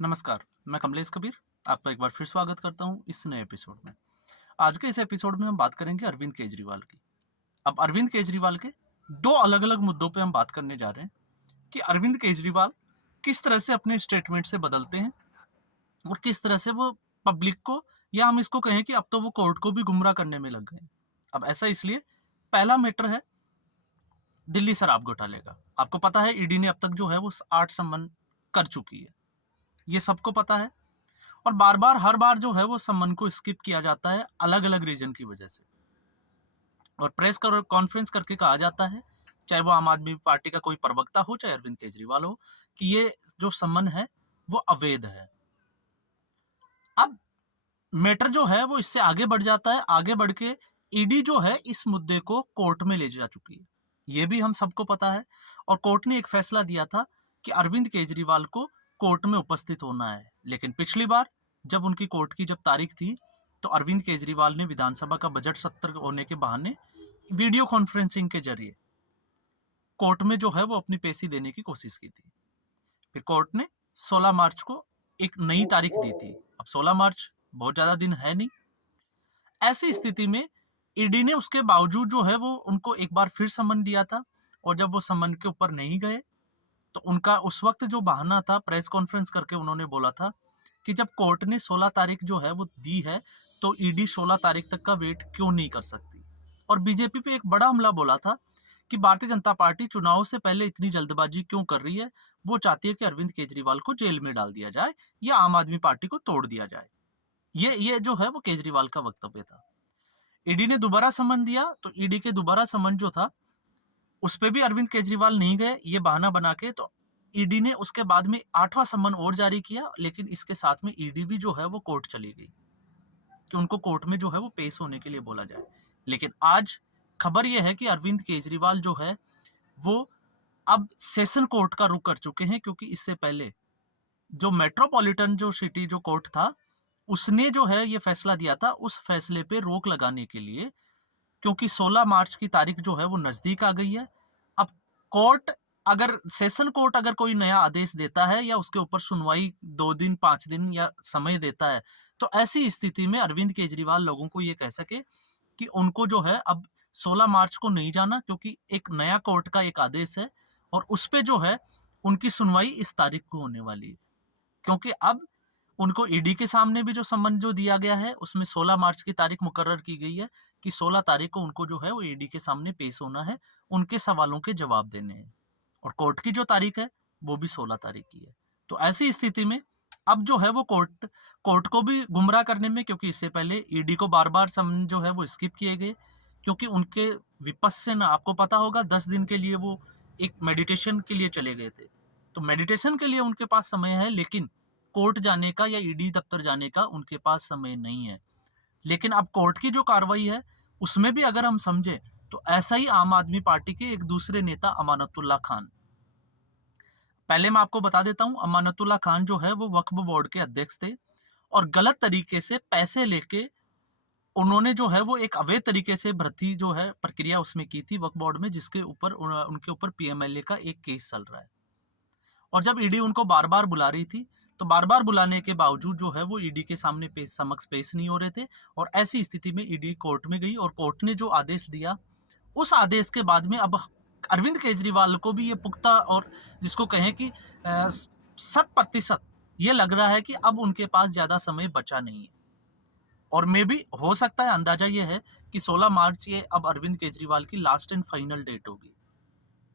नमस्कार, मैं कमलेश कबीर आपका एक बार फिर स्वागत करता हूँ इस नए एपिसोड में। आज के इस एपिसोड में हम बात करेंगे अरविंद केजरीवाल की। अब अरविंद केजरीवाल के 2 अलग-अलग मुद्दों पे हम बात करने जा रहे हैं कि अरविंद केजरीवाल किस तरह से अपने स्टेटमेंट से बदलते हैं और किस तरह से वो पब्लिक को या हम इसको कहें कि अब तो वो कोर्ट को भी गुमराह करने में लग गए हैं। अब ऐसा इसलिए पहला मैटर है दिल्ली शराब घोटाले का। आपको पता है ईडी ने अब तक जो है वो 8 सम्मन कर चुकी है। ये सबको पता है। और बार-बार हर बार जो है वो सम्मन को स्किप किया जाता है अलग-अलग रीजन की वजह से। और प्रेस कॉन्फ्रेंस करके कहा जाता है, चाहे वो आम आदमी पार्टी का कोई प्रवक्ता हो, चाहे अरविंद केजरीवाल हो, कि ये जो सम्मन है वो अवैध है। अब मैटर जो है वो इससे आगे बढ़ जाता है, आगे बढ़ के ईडी जो है इस मुद्दे को कोर्ट में ले जा चुकी है। ये भी हम सबको पता है और कोर्ट ने एक फैसला दिया था कि अरविंद केजरीवाल को कोर्ट में उपस्थित होना है। लेकिन पिछली बार जब उनकी कोर्ट की जब तारीख थी, तो अरविंद केजरीवाल ने विधानसभा का बजट सत्र होने के बहाने वीडियो कॉन्फ्रेंसिंग के जरिए कोर्ट में जो है वो अपनी पेशी देने की कोशिश की थी। फिर कोर्ट ने 16 मार्च को एक नई तारीख दी थी। अब 16 मार्च बहुत ज्यादा दिन है नहीं। ऐसी स्थिति में ईडी ने उसके बावजूद जो है वो उनको एक बार फिर समन दिया था और जब वो समन के ऊपर नहीं गए तो उनका उस वक्त जो बहाना था, प्रेस कॉन्फ्रेंस करके उन्होंने बोला था कि जब कोर्ट ने 16 तारीख जो है वो दी है तो ईडी 16 तारीख तक का वेट क्यों नहीं कर सकती। और बीजेपी पे एक बड़ा हमला बोला था कि भारतीय जनता पार्टी चुनाव से पहले इतनी जल्दबाजी क्यों कर रही है। वो चाहती है कि अरविंद केजरीवाल को जेल में डाल दिया जाए या आम आदमी पार्टी को तोड़ दिया जाए। ये जो है वो केजरीवाल का वक्तव्य था। ईडी ने दोबारा समन दिया तो ईडी के दोबारा समन जो था उस पे भी अरविंद केजरीवाल नहीं गए, ये बहाना बना के। तो ईडी ने उसके बाद में 8वां समन और जारी किया, लेकिन इसके साथ में ईडी भी जो है वो कोर्ट चली गई कि उनको कोर्ट में जो है वो पेश होने के लिए बोला जाए। लेकिन आज खबर ये है कि अरविंद केजरीवाल जो है वो अब सेशन कोर्ट का रुख कर चुके हैं, क्योंकि इससे पहले जो मेट्रोपॉलिटन जो सिटी जो कोर्ट था उसने जो है ये फैसला दिया था, उस फैसले पे रोक लगाने के लिए, क्योंकि 16 मार्च की तारीख जो है वो नजदीक आ गई है। अब कोर्ट अगर सेशन कोर्ट अगर कोई नया आदेश देता है या उसके ऊपर सुनवाई 2 दिन 5 दिन या समय देता है, तो ऐसी स्थिति में अरविंद केजरीवाल लोगों को ये कह सके कि उनको जो है अब 16 मार्च को नहीं जाना, क्योंकि एक नया कोर्ट का एक आदेश है और उस पे जो है उनकी सुनवाई इस तारीख को होने वाली है। क्योंकि अब उनको ईडी के सामने भी जो सम्मन जो दिया गया है उसमें 16 मार्च की तारीख मुकर्रर की गई है कि 16 तारीख को उनको जो है वो ईडी के सामने पेश होना है, उनके सवालों के जवाब देने हैं। और कोर्ट की जो तारीख है वो भी 16 तारीख की है। तो ऐसी स्थिति में अब जो है वो कोर्ट कोर्ट को भी गुमराह करने में, क्योंकि इससे पहले ईडी को बार-बार समन जो है वो स्किप किए गए, क्योंकि उनके विपक्ष से ना आपको पता होगा 10 दिन के लिए वो एक मेडिटेशन के लिए चले गए थे। तो मेडिटेशन के लिए उनके पास समय है, लेकिन कोर्ट जाने का या ईडी दफ्तर जाने का उनके पास समय नहीं है। लेकिन अब कोर्ट की जो कार्रवाई है उसमें भी अगर हम समझे तो ऐसा ही आम आदमी पार्टी के एक दूसरे नेता अमानतुल्लाह खान, पहले मैं आपको बता देता हूं, अमानतुल्लाह खान जो है वो वक्फ बोर्ड के अध्यक्ष थे और गलत तरीके से पैसे लेके उन्होंने जो है वो एक अवैध तरीके से भर्ती जो है प्रक्रिया उसमें की थी वक्फ बोर्ड में, जिसके ऊपर उनके ऊपर पीएमएलए का एक केस चल रहा है। और जब ईडी उनको बार बार बुला रही थी तो बार बार बुलाने के बावजूद जो है वो ईडी के सामने समक्ष पेश नहीं हो रहे थे। और ऐसी स्थिति में ईडी कोर्ट में गई और कोर्ट ने जो आदेश दिया, उस आदेश के बाद में अब अरविंद केजरीवाल को भी ये पुख्ता और जिसको कहें कि 100% ये लग रहा है कि अब उनके पास ज्यादा समय बचा नहीं है। और मे भी हो सकता है, अंदाजा ये है कि 16 मार्च ये अब अरविंद केजरीवाल की लास्ट एंड फाइनल डेट होगी।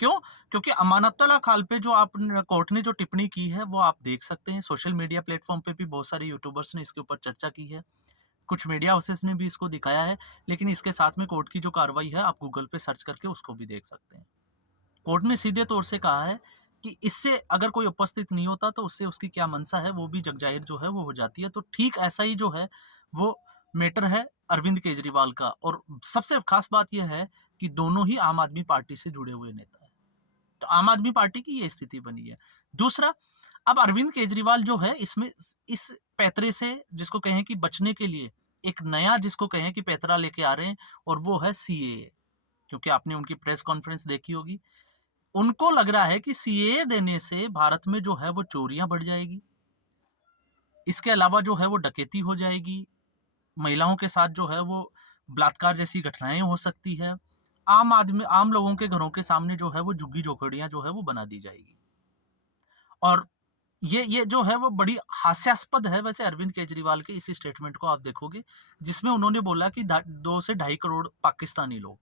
क्यों? क्योंकि अमानतुल्लाह खान पे जो आप कोर्ट ने जो टिप्पणी की है वो आप देख सकते हैं। सोशल मीडिया प्लेटफॉर्म पे भी बहुत सारे यूट्यूबर्स ने इसके ऊपर चर्चा की है, कुछ मीडिया हाउसेस ने भी इसको दिखाया है। लेकिन इसके साथ में कोर्ट की जो कार्रवाई है आप गूगल पे सर्च करके उसको भी देख सकते हैं। कोर्ट ने सीधे तौर से कहा है कि इससे अगर कोई उपस्थित नहीं होता तो उससे उसकी क्या मंशा है वो भी जगजाहिर जो है वो हो जाती है। तो ठीक ऐसा ही जो है वो मैटर है अरविंद केजरीवाल का। और सबसे खास बात यह है कि दोनों ही आम आदमी पार्टी से जुड़े हुए नेता हैं। तो आम आदमी पार्टी की ये स्थिति बनी है। दूसरा, अब अरविंद केजरीवाल जो है इसमें इस पैतरे से जिसको कहें कि बचने के लिए एक नया जिसको कहें कि पैतरा लेके आ रहे हैं, और वो है सीएए। क्योंकि आपने उनकी प्रेस कॉन्फ्रेंस देखी होगी, उनको लग रहा है कि सीएए देने से भारत में जो है वो चोरियां बढ़ जाएगी, इसके अलावा जो है वो डकैती हो जाएगी, महिलाओं के साथ जो है वो बलात्कार जैसी घटनाएँ हो सकती है। आम लोगों के घरों के सामने जो है वो झुग्गी-झोपड़ियाँ जो है वो बना दी जाएगी। और ये जो है वो बड़ी हास्यास्पद है वैसे अरविंद केजरीवाल के इस स्टेटमेंट को आप देखोगे, जिसमें उन्होंने बोला कि 2 से ढाई करोड़ पाकिस्तानी लोग।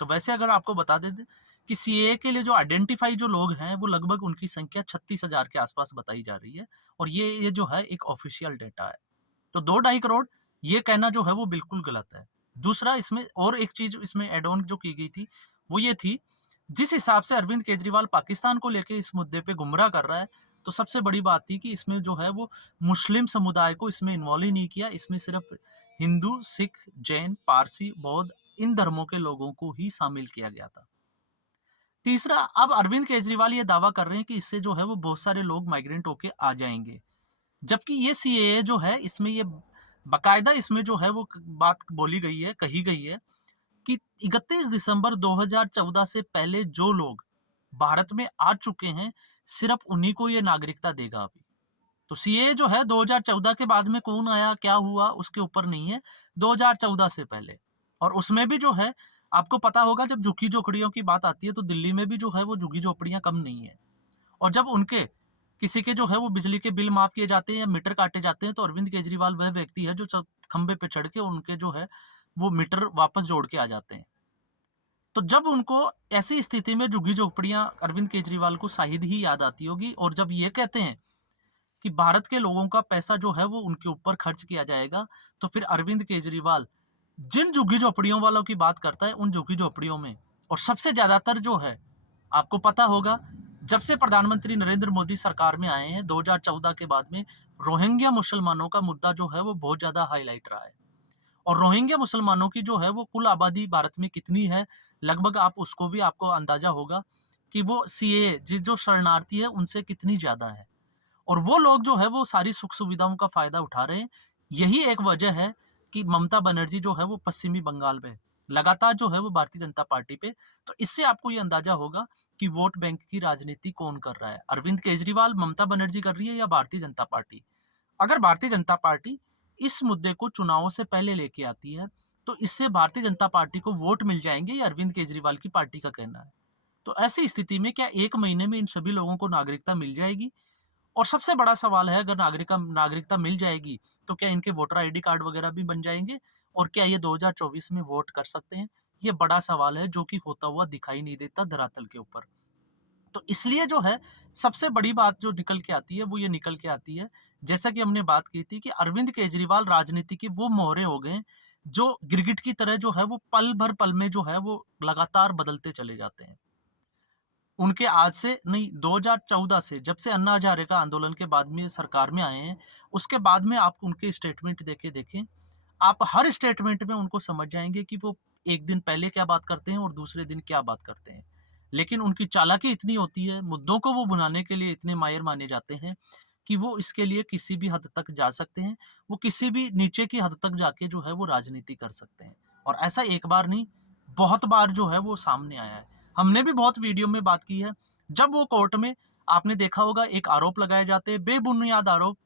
तो वैसे अगर आपको बता दें कि सीएए के लिए जो आइडेंटिफाई जो लोग हैं, वो लगभग उनकी संख्या 36,000 के आसपास बताई जा रही है और ये जो है एक ऑफिशियल डेटा है। तो 2 ढाई करोड़ ये कहना जो है वो बिल्कुल गलत है। दूसरा इसमें और एक चीज़ इसमें ऐड ऑन जो की गई थी, वो ये थी, जिस हिसाब से अरविंद केजरीवाल पाकिस्तान को लेके इस मुद्दे पे गुमराह कर रहा है, तो सबसे बड़ी बात थी कि इसमें जो है वो मुस्लिम समुदाय को इसमें इन्वॉल्व ही नहीं किया, इसमें सिर्फ हिंदू, सिख, जैन, पारसी, बौद्ध इन धर्मों के लोगों को ही शामिल किया गया था। तीसरा, अब अरविंद केजरीवाल ये दावा कर रहे हैं कि इससे जो है वो बहुत सारे लोग माइग्रेंट होके आ जाएँगे। जबकि ये सीएए जो है इसमें ये बाकायदा इसमें जो है वो बात बोली गई है, कही गई है कि 31 दिसंबर 2014 से पहले जो लोग भारत में आ चुके हैं, सिर्फ उन्हीं को ये नागरिकता देगा अभी। तो सीएए जो है 2014 के बाद में कौन आया, क्या हुआ, उसके ऊपर नहीं है, 2014 से पहले। और उसमें भी जो है, आपको पता होगा जब झुग्गी-झोपड़ियों की बात आती है, तो दिल्ली में भी जो है वो झुग्गी-झोपड़ियाँ कम नहीं है। और जब उनके किसी के जो है वो बिजली के बिल माफ किए जाते हैं या मीटर काटे जाते हैं, तो अरविंद केजरीवाल वह व्यक्ति है जो खंबे पे चढ़ के उनके जो है वो मीटर वापस जोड़ के आ जाते हैं। तो जब उनको ऐसी स्थिति में झुग्गी झोपड़ियां अरविंद केजरीवाल को शायद ही याद आती होगी, और जब ये कहते हैं कि भारत के लोगों का पैसा जो है वो उनके ऊपर खर्च किया जाएगा, तो फिर अरविंद केजरीवाल जिन झुग्गी झोपड़ियों वालों की बात करता है, उन झुग्गी झोपड़ियों में, और सबसे ज्यादातर जो है, आपको पता होगा, जब से प्रधानमंत्री नरेंद्र मोदी सरकार में आए हैं 2014 के बाद में, रोहिंग्या मुसलमानों का मुद्दा जो है वो बहुत ज्यादा हाईलाइट रहा है। और रोहिंग्या मुसलमानों की जो है वो कुल आबादी भारत में कितनी है, लगभग आप उसको भी आपको अंदाजा होगा कि वो सीए जो शरणार्थी है उनसे कितनी ज्यादा है। और वो लोग जो है वो सारी सुख सुविधाओं का फायदा उठा रहे हैं। यही एक वजह है कि ममता बनर्जी जो है वो पश्चिमी बंगाल में लगातार जो है वो भारतीय जनता पार्टी पे, तो इससे आपको ये अंदाजा होगा कि वोट बैंक की राजनीति कौन कर रहा है, अरविंद केजरीवाल, ममता बनर्जी कर रही है या भारतीय जनता पार्टी। अगर भारतीय जनता पार्टी इस मुद्दे को चुनावों से पहले लेके आती है, तो इससे भारतीय जनता पार्टी को वोट मिल जाएंगे, ये अरविंद केजरीवाल की पार्टी का कहना है। तो ऐसी स्थिति में क्या 1 महीने में इन सभी लोगों को नागरिकता मिल जाएगी? और सबसे बड़ा सवाल है, अगर नागरिकता मिल जाएगी, तो क्या इनके वोटर आईडी कार्ड वगैरह भी बन जाएँगे? और क्या ये 2024 में वोट कर सकते हैं? ये बड़ा सवाल है जो कि होता हुआ दिखाई नहीं देता धरातल के ऊपर। तो इसलिए जो है, सबसे बड़ी बात जो निकल के आती है, वो ये निकल के आती है, जैसा कि हमने बात की थी कि अरविंद केजरीवाल राजनीति के वो मोहरे हो गए, जो गिरगिट की तरह जो है वो पल भर पल में जो है वो लगातार बदलते चले जाते हैं। उनके आज से नहीं, 2014 से, जब से अन्ना हज़ारे का आंदोलन के बाद में सरकार में आए हैं, उसके बाद में आप उनके स्टेटमेंट देखें, आप हर स्टेटमेंट में उनको समझ जाएँगे कि वो एक दिन पहले क्या बात करते हैं और दूसरे दिन क्या बात करते हैं। लेकिन उनकी चालाकी इतनी होती है, मुद्दों को वो भुनाने के लिए इतने माहिर माने जाते हैं कि वो इसके लिए किसी भी हद तक जा सकते हैं। वो किसी भी नीचे की हद तक जाके जो है वो राजनीति कर सकते हैं। और ऐसा एक बार नहीं, बहुत बार जो है वो सामने आया है। हमने भी बहुत वीडियो में बात की है। जब वो कोर्ट में, आपने देखा होगा, एक आरोप लगाए जाते हैं, बेबुनियाद आरोप,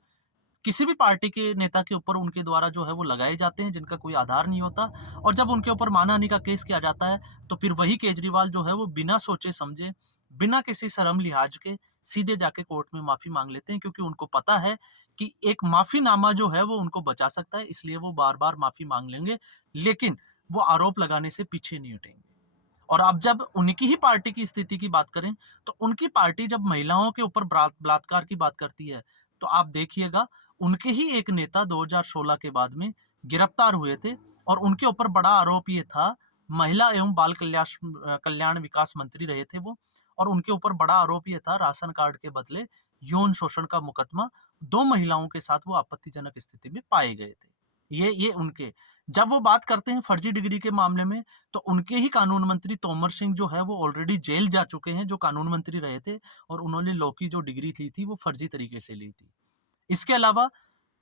किसी भी पार्टी के नेता के ऊपर उनके द्वारा जो है वो लगाए जाते हैं, जिनका कोई आधार नहीं होता। और जब उनके ऊपर मानहानि का केस किया जाता है, तो फिर वही केजरीवाल जो है वो बिना सोचे समझे, बिना किसी शर्म लिहाज के सीधे जाके कोर्ट में माफी मांग लेते हैं, क्योंकि उनको पता है कि एक माफीनामा जो है वो उनको बचा सकता है, इसलिए वो बार बार माफी मांग लेंगे, लेकिन वो आरोप लगाने से पीछे नहीं हटेंगे। और अब जब उनकी ही पार्टी की स्थिति की बात करें, तो उनकी पार्टी जब महिलाओं के ऊपर बलात्कार की बात करती है, तो आप देखिएगा, उनके ही एक नेता 2016 के बाद में गिरफ्तार हुए थे, और उनके ऊपर बड़ा आरोप ये था, महिला एवं बाल कल्याण विकास मंत्री रहे थे वो, और उनके ऊपर बड़ा आरोप ये था, राशन कार्ड के बदले यौन शोषण का मुकदमा, 2 महिलाओं के साथ वो आपत्तिजनक स्थिति में पाए गए थे। ये उनके, जब वो बात करते हैं फर्जी डिग्री के मामले में, तो उनके ही कानून मंत्री तोमर सिंह जो है वो ऑलरेडी जेल जा चुके हैं, जो कानून मंत्री रहे थे, और उन्होंने लॉ की जो डिग्री ली थी वो फर्जी तरीके से ली थी। इसके अलावा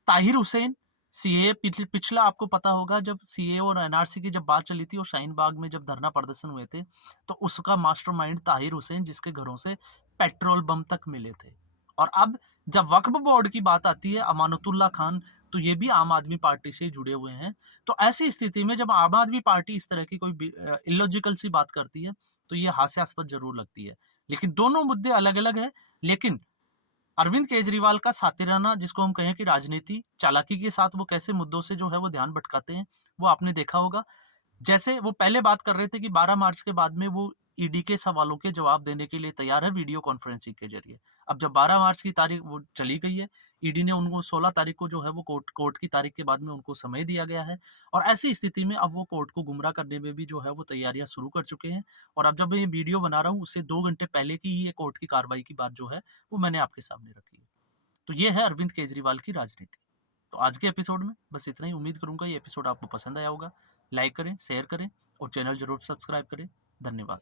ताहिर हुसैन, सीए पिछला आपको पता होगा, जब सीए और एनआरसी की जब बात चली थी और शाहीन बाग में जब धरना प्रदर्शन हुए थे, तो उसका मास्टरमाइंड ताहिर हुसैन, जिसके घरों से पेट्रोल बम तक मिले थे। और अब जब वक्फ बोर्ड की बात आती है, अमानतुल्लाह खान तो ये भी आम आदमी पार्टी से ही जुड़े हुए हैं। तो ऐसी स्थिति में जब आम आदमी पार्टी इस तरह की कोई इलॉजिकल सी बात करती है, तो ये हास्यास्पद ज़रूर लगती है। लेकिन दोनों मुद्दे अलग-अलग हैं, लेकिन अरविंद केजरीवाल का सातिराना जिसको हम कहें कि राजनीति, चालाकी के साथ वो कैसे मुद्दों से जो है वो ध्यान भटकाते हैं, वो आपने देखा होगा। जैसे वो पहले बात कर रहे थे कि 12 मार्च के बाद में वो ईडी के सवालों के जवाब देने के लिए तैयार है वीडियो कॉन्फ्रेंसिंग के ज़रिए। अब जब 12 मार्च की तारीख वो चली गई है, ईडी ने उनको 16 तारीख को जो है वो कोर्ट की तारीख के बाद में उनको समय दिया गया है और ऐसी स्थिति में अब वो कोर्ट को गुमराह करने में भी जो है वो तैयारियाँ शुरू कर चुके हैं और अब जब मैं ये वीडियो बना रहा हूँ, उससे 2 घंटे पहले की ही ये कोर्ट की कार्रवाई की बात जो है, वो मैंने आपके सामने रखी है। तो ये है अरविंद केजरीवाल की राजनीति। तो आज के एपिसोड में बस इतना ही। उम्मीद करूंगा ये एपिसोड आपको पसंद आया होगा। लाइक करें, शेयर करें और चैनल जरूर सब्सक्राइब करें। धन्यवाद।